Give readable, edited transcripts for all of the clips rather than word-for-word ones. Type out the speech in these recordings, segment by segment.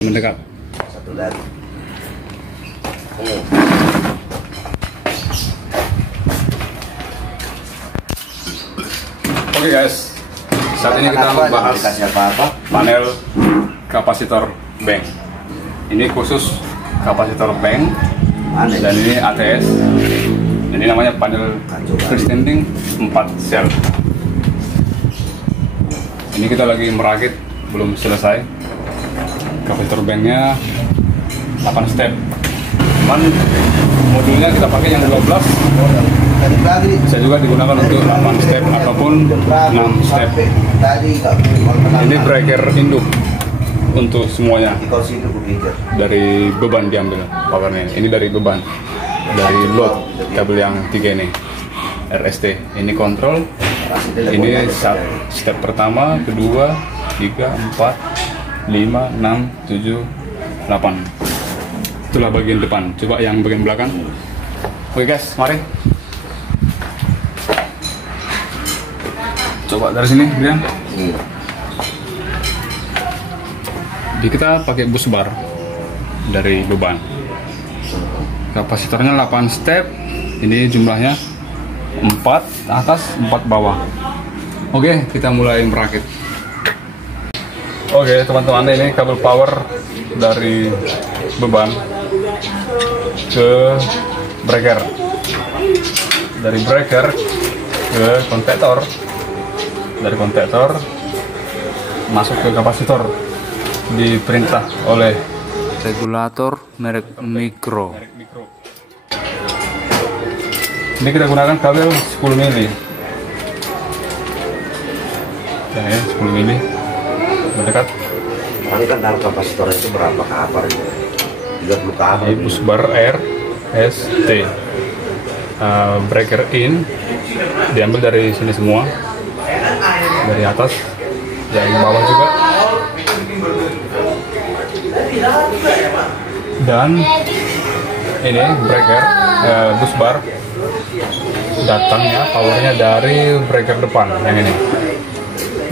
Mendekat. Satu lagi. Oke guys, saat ini kita membahas panel kapasitor bank. Ini khusus kapasitor bank dan ini ATS. Ini namanya panel freestanding 4 sel. Ini kita lagi merakit, belum selesai. Kapasitor banknya 8 step. Cuman modulnya kita pakai yang 12. Bisa juga digunakan untuk 8 step ataupun 6 step. Ini breaker induk untuk semuanya. Dari beban diambil powernya. Ini dari beban, dari load kabel yang 3 ini RST. Ini kontrol. Ini step pertama, kedua, 3, 4, 5, 6, 7, 8. Itulah bagian depan. Coba yang bagian belakang. Oke guys, mari. Coba dari sini, ya. Jadi kita pakai bus bar dari beban. Kapasitornya 8 step. Ini jumlahnya 4 atas, 4 bawah. Oke, kita mulai merakit. Oke teman-teman, ini kabel power dari beban ke breaker, dari breaker ke kontaktor, dari kontaktor masuk ke kapasitor, diperintah oleh regulator merek Micro. Ini kita gunakan kabel 10 mili. Ya, 10 mili. Mendekat. Ini kan dalam kapasitor itu berapa kapar itu? 30 kapar. Ini bus bar RST. Breaker in diambil dari sini semua, dari atas, dari bawah juga. Dan ini breaker bus bar datangnya powernya dari breaker depan yang ini,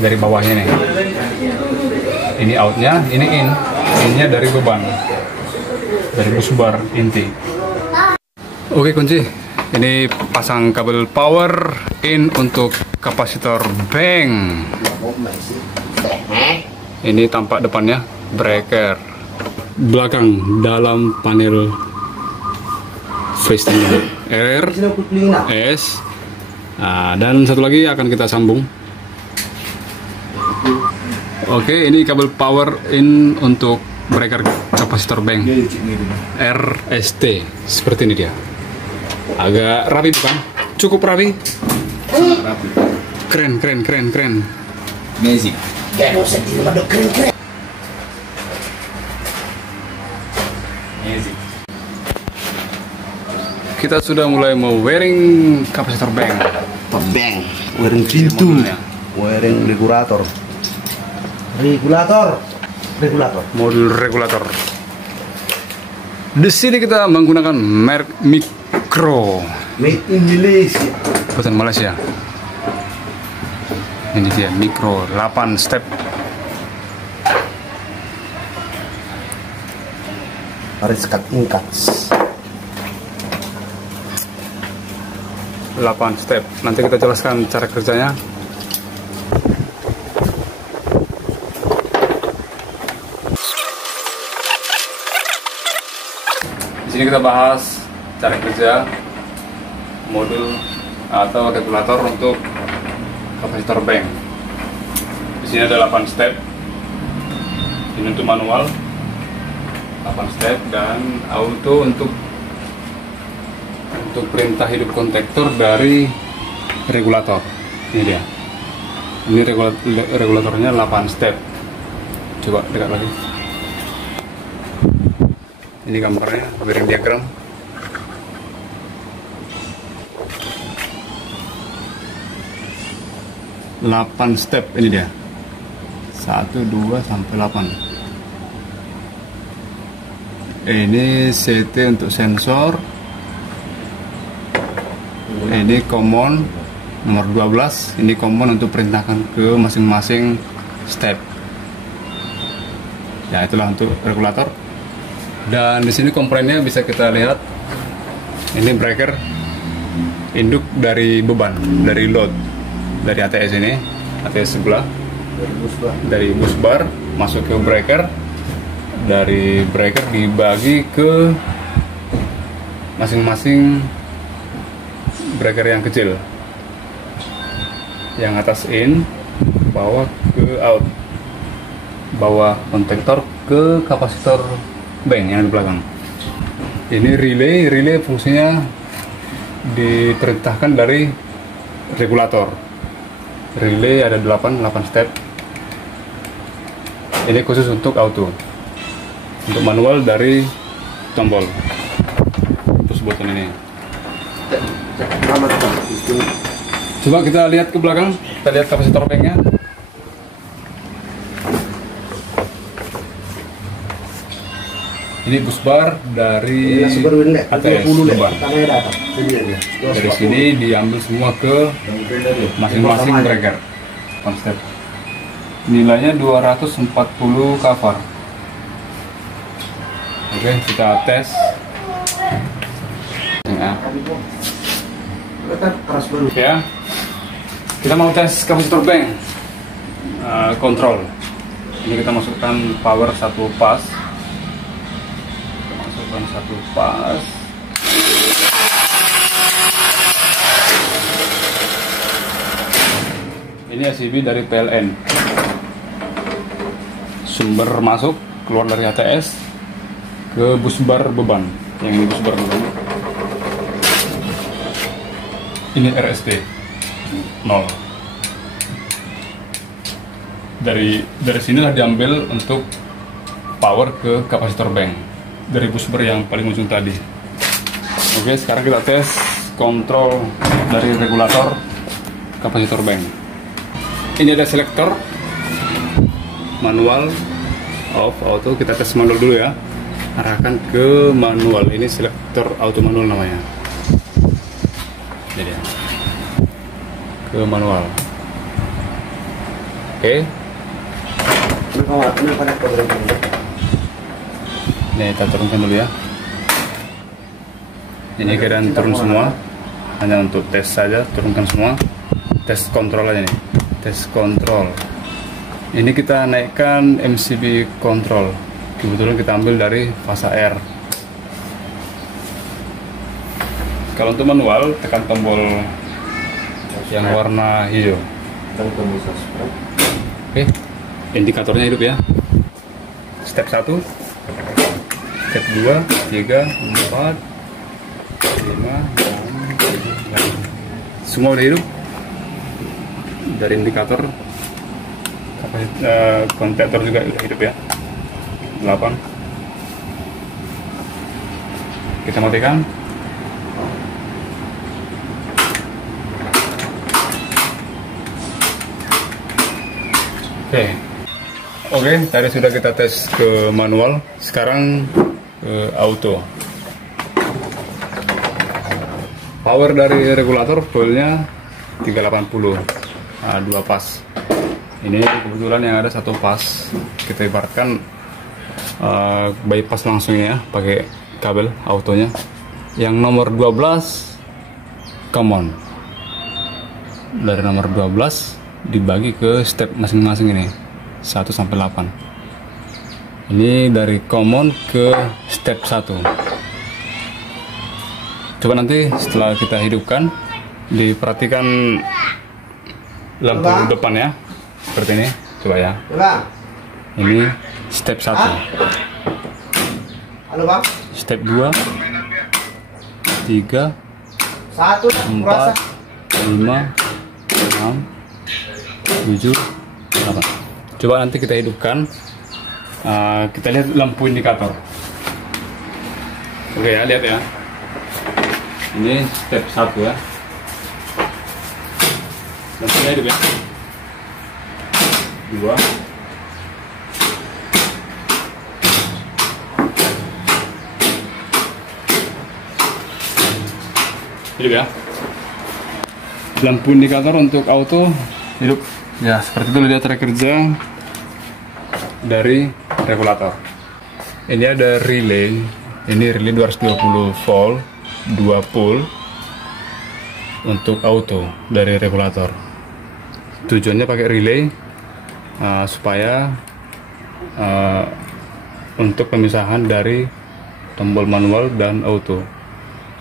dari bawahnya nih. Ini outnya, ini innya dari beban, dari bus bar inti. Oke kunci, ini pasang kabel power in untuk kapasitor bank. Ini tampak depannya breaker, belakang dalam panel freestanding RS. Dan satu lagi akan kita sambung. Oke, ini kabel power in untuk breaker kapasitor bank RST. Seperti ini dia. Agak rapi bukan? Cukup rapi. Keren. Magic. Kita sudah mulai mau wiring kapasitor bank. Wiring pintu, wiring regulator. Modul regulator. Di sini kita menggunakan merek Micro. Made in Malaysia. Buatan Malaysia. Ini dia Micro 8 step. Harus cut incas. 8 step. Nanti kita jelaskan cara kerjanya. Di sini kita bahas cara kerja modul atau regulator untuk kapasitor bank. Di sini ada 8 step. Ini untuk manual 8 step dan auto untuk perintah hidup kontaktor dari regulator. Ini dia. Ini regulatornya 8 step. Coba dekat lagi. Ini gambarnya, wiring diagram. Delapan step ini dia. 1, 2 sampai 8. Ini CT untuk sensor. Ini common nomor 12. Ini common untuk perintahkan ke masing-masing step. Ya itulah untuk regulator. Dan di sini komponennya bisa kita lihat. Ini breaker induk dari beban, dari load, dari ATS ini, ATS sebelah, dari bus bar masuk ke breaker, dari breaker dibagi ke masing-masing breaker yang kecil. Yang atas in, bawah ke out, bawah kontaktor ke kapasitor bank yang di belakang. Ini relay fungsinya diperintahkan dari regulator. Relay ada 8 step. Ini khusus untuk auto. Untuk manual dari tombol push button ini. Coba kita lihat ke belakang, kita lihat kapasitor banknya. Ini bus bar dari ATS beban. Dari sini diambil semua ke masing-masing breaker. Konsep. Nilainya 240 kV. Oke, kita tes. Ya, kita mau tes kapasitor bank kontrol. Ini kita masukkan power 1 pas. Masukkan 1 pas. Ini ACB dari PLN. Sumber masuk keluar dari ATS ke bus bar beban. Yang ini bus bar beban. Ini RST 0. Dari sinilah diambil untuk power ke kapasitor bank dari bus bar yang paling ujung tadi. Oke, sekarang kita tes kontrol dari regulator kapasitor bank. Ini ada selektor manual, off, auto. Kita tes manual dulu ya. Arahkan ke manual. Ini selektor auto manual namanya. Jadi ke manual. Oke. Nih kita turunkan dulu ya. Ini keadaan turun semua. Hanya untuk tes saja, turunkan semua. Tes kontrol aja nih. Tes kontrol. Ini kita naikkan MCB kontrol. Kebetulan kita ambil dari fasa R. Kalau untuk manual, tekan tombol yang warna hijau. Oke, indikatornya hidup ya. Step 1, step 2, 3, 4, 5, 6, 7, 8. Semua udah hidup. Dari indikator kontaktor juga udah hidup ya. 8. Kita matikan. Oke, tadi sudah kita tes ke manual, sekarang ke auto. Power dari regulator fullnya 380, 2 pas. Ini kebetulan yang ada 1 pas. Kita ibaratkan bypass langsung ya, pakai kabel autonya. Yang nomor 12 common. Dari nomor 12 dibagi ke step masing-masing ini 1 sampai 8. Ini dari common ke step 1. Coba nanti setelah kita hidupkan, diperhatikan lampu depan ya, seperti ini. Coba ya. Ini step 1. Halo Bang. Step 2, 3, 4, 5, 6, 7, 8. Coba nanti kita hidupkan. Kita lihat lampu indikator. Oke ya, lihat ya. Ini step 1 ya. Lampunya hidup ya. 2. Hidup ya. Lampu indikator untuk auto hidup. Ya, seperti itu dia cara kerja dari regulator. Ini ada relay. Ini relay 220 volt, 2 pul untuk auto dari regulator. Tujuannya pakai relay supaya untuk pemisahan dari tombol manual dan auto,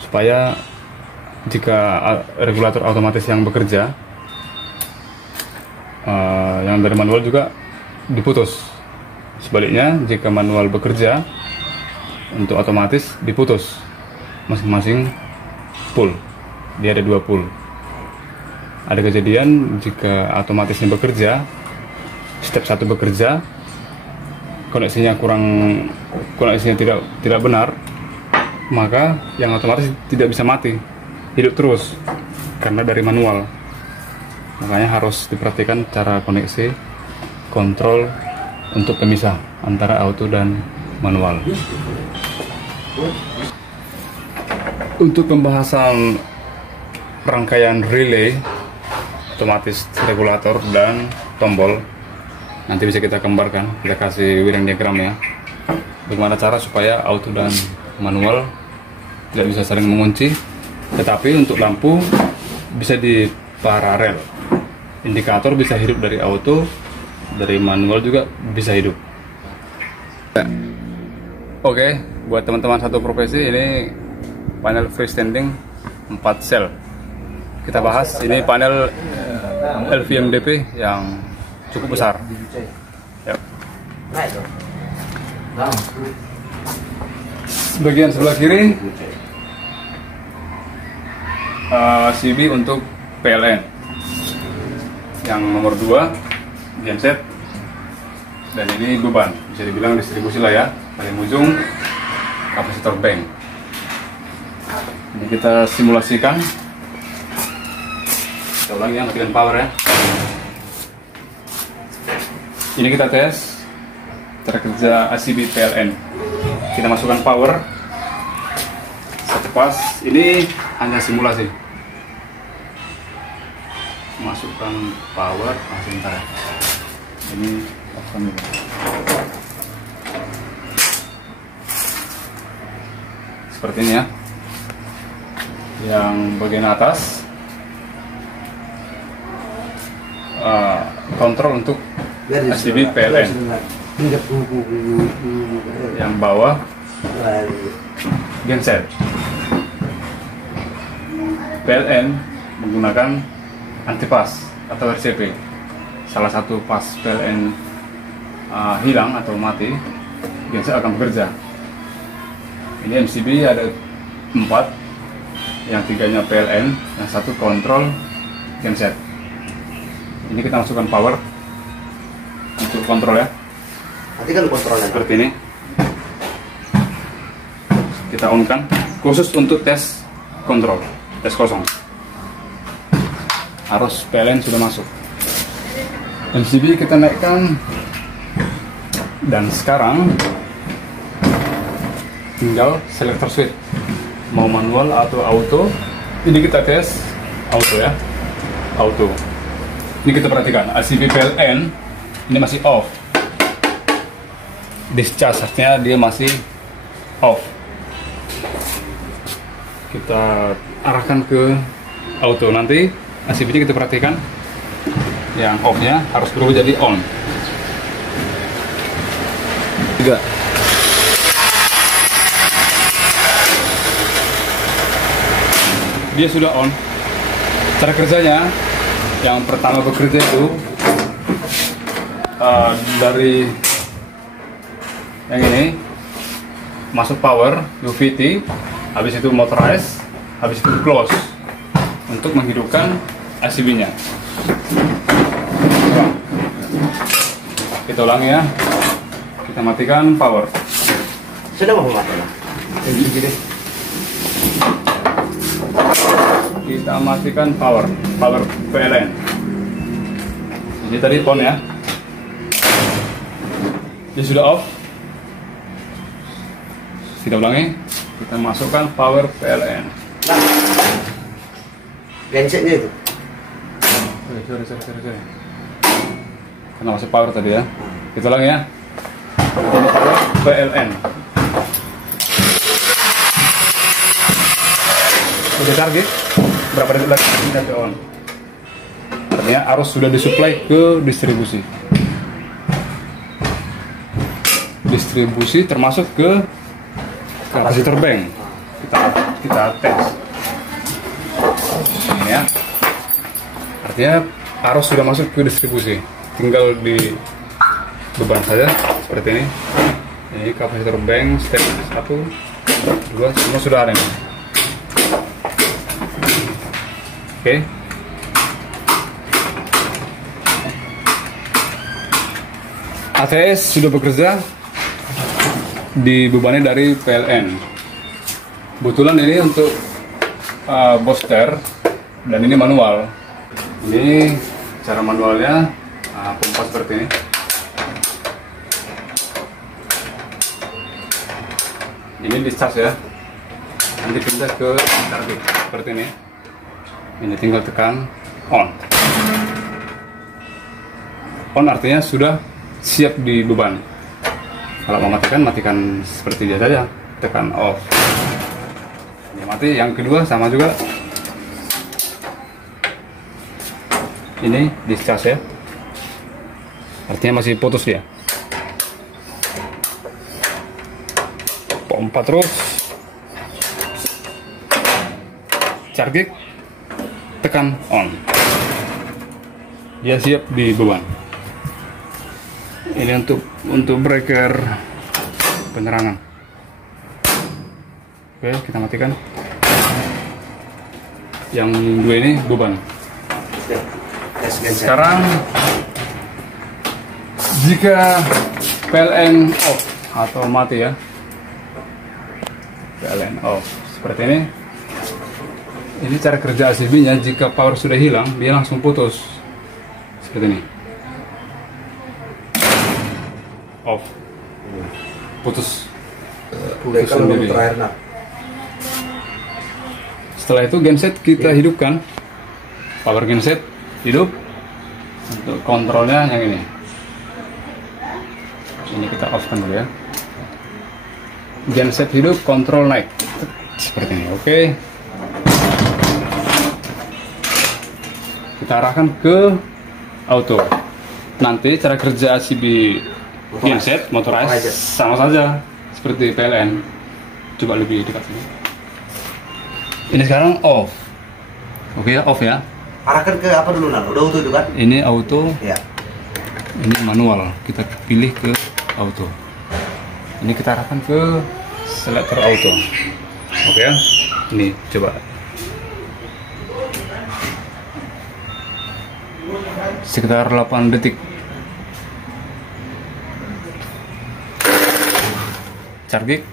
supaya jika regulator otomatis yang bekerja, yang dari manual juga diputus. Sebaliknya, jika manual bekerja, untuk otomatis diputus masing-masing pul. Dia ada 2 pul. Ada kejadian jika otomatisnya bekerja, step 1 bekerja, koneksinya tidak benar, maka yang otomatis tidak bisa mati, hidup terus karena dari manual. Makanya harus diperhatikan cara koneksi kontrol untuk pemisah antara auto dan manual. Untuk pembahasan rangkaian relay, otomatis, regulator, dan tombol, nanti bisa kita gambarkan, kita kasih wiring diagram ya, bagaimana cara supaya auto dan manual tidak bisa saling mengunci, tetapi untuk lampu bisa di paralel. Indikator bisa hidup dari auto, dari manual juga bisa hidup. Oke, buat teman-teman satu profesi, ini panel freestanding 4 sel. Kita bahas ini panel LVMDP yang cukup besar. Yep. Bagian sebelah kiri CB untuk PLN. Yang nomor 2 genset, dan ini beban, bisa dibilang distribusi lah ya. Paling ujung kapasitor bank. Ini kita simulasikan. Kita ulangi ya, matikan power ya. Ini kita tes cara kerja ACB PLN. Kita masukkan power. Satu pas. Ini hanya simulasi. Masukkan power, sebentar ya. Ini off dulu. Seperti ini ya. Yang bagian atas kontrol untuk ACB PLN. Yang bawah genset. PLN menggunakan antipas atau RCP. Salah satu pas PLN hilang atau mati, genset akan bekerja. Ini MCB ada 4, yang 3-nya PLN, yang 1 kontrol genset. Ini kita masukkan power untuk kontrol ya. Nanti kan kontrolnya seperti ini. Kita on kan, khusus untuk tes kontrol, tes kosong. Harus PLN sudah masuk. MCB kita naikkan, dan sekarang tinggal selector switch, mau manual atau auto. Ini kita tes auto ya, auto. Ini kita perhatikan, ACB PLN ini masih off, discharge-nya dia masih off. Kita arahkan ke auto, nanti ACB ini kita perhatikan, yang off-nya harus berubah jadi on. 3. Dia sudah on. Cara kerjanya, yang pertama bekerja itu dari yang ini masuk power UVT, habis itu motorize, habis itu close untuk menghidupkan ACB-nya. Kita ulangi ya. Kita matikan power. Sudah mau mati lah. Kita matikan power PLN. Ini tadi on ya. Dia sudah off. Kita ulangi. Kita masukkan power PLN. Gensetnya itu. Sorry. Karena masuk power tadi ya. Kita ulangi ya. Ini power PLN. Udah target berapa detik lagi kita on. Artinya arus sudah disuplai ke distribusi. Distribusi termasuk ke kapasitor bank. Kita tes. Ini ya. Artinya arus sudah masuk ke distribusi. Tinggal di beban saja seperti ini. Ini kapasitor bank step 1, 2 semua sudah ada nih. Oke. ATS sudah bekerja, dibebani dari PLN. Kebetulan ini untuk booster dan ini manual. Ini cara manualnya pompa seperti ini. Ini discharge ya. Nanti pindah ke target seperti ini. Ini tinggal tekan on. On artinya sudah siap dibeban. Kalau mau matikan, matikan seperti dia saja. Tekan off. Ini mati. Yang kedua sama juga. Ini discharge ya. Artinya masih putus dia. Pompa terus. Charge. Tekan on. Dia siap dibeban. Ini untuk breaker penerangan. Oke, kita matikan. Yang dua ini beban. Sekarang jika PLN off atau mati ya, PLN off seperti ini. Ini cara kerja ACB-nya. Jika power sudah hilang, dia langsung putus seperti ini. Off, putus sendiri. Setelah itu genset kita hidupkan. Power genset hidup. Untuk kontrolnya yang ini. Ini kita off kan dulu ya. Genset hidup, kontrol naik seperti ini. Oke. Kita arahkan ke auto. Nanti cara kerja ACB genset motorized sama saja seperti PLN. Coba lebih dekat sini. Ini sekarang off. Oke ya, off ya. Arahkan ke apa dulu, Udah auto itu kan? Ini auto. Ya. Ini manual. Kita pilih ke auto. Ini kita arahkan ke selector auto. Oke ya. Ini coba. Sekitar 8 detik. Charge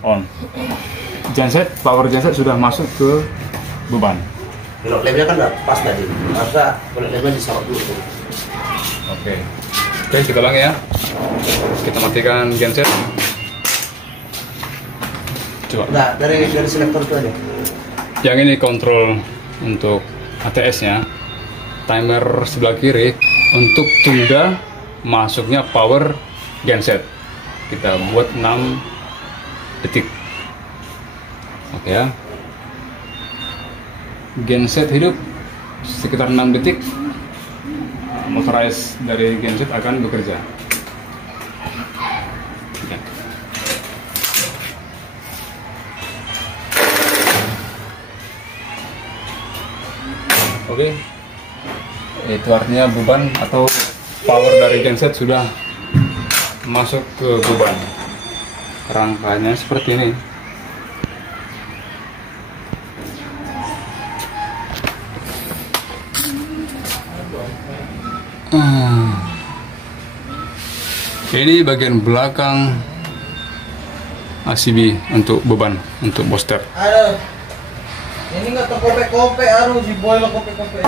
on. Genset, power genset sudah masuk ke beban. Belok lemnya kan udah pas tadi. Masa belok lemnya disorot dulu. Oke, kita ulang ya. Kita matikan genset. Coba. Nah, dari selektor itu aja. Yang ini kontrol untuk ATS-nya. Timer sebelah kiri untuk tunda masuknya power genset. Kita buat 6 detik. Oke ya. Genset hidup sekitar 6 detik. Motorized dari genset akan bekerja. Ya. Oke. Itu artinya beban atau power dari genset sudah masuk ke beban. Rangkanya seperti ini. Ini bagian belakang ACB untuk beban, untuk booster. Aduh, ini nggak terkopek-kopek, aduh si boy lo kopek-kopek.